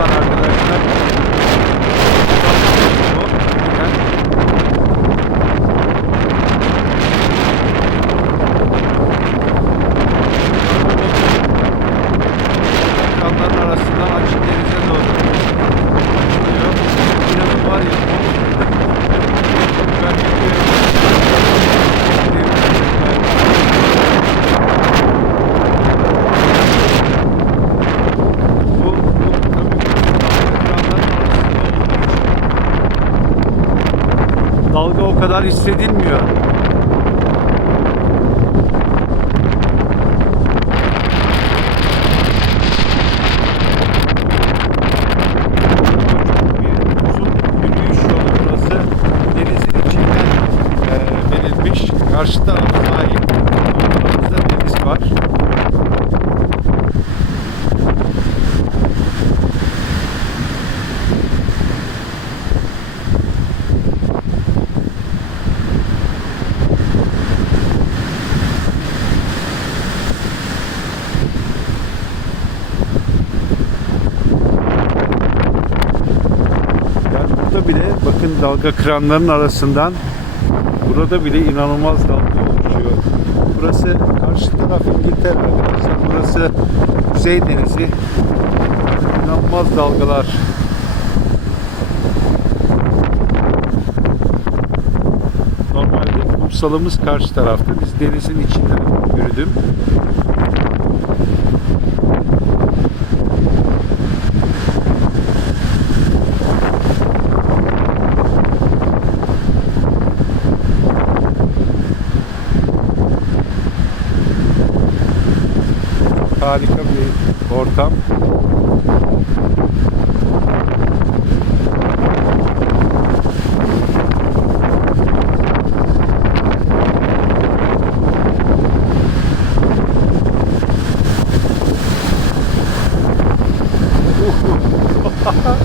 var arkadaşlar. Dalga o kadar hissedilmiyor. e. Karşı taraf sahil. Ortamızda deniz var. Yani burada bile bakın dalga kıranların arasından burada bile inanılmaz dalga oluşuyor. Burası karşı taraf İngiltere arkadaşlar. Burası Kuzey Denizi. İnanılmaz dalgalar. Normalde kumsalımız karşı tarafta. Biz denizin içinden yürüdüm. harika bir ortam.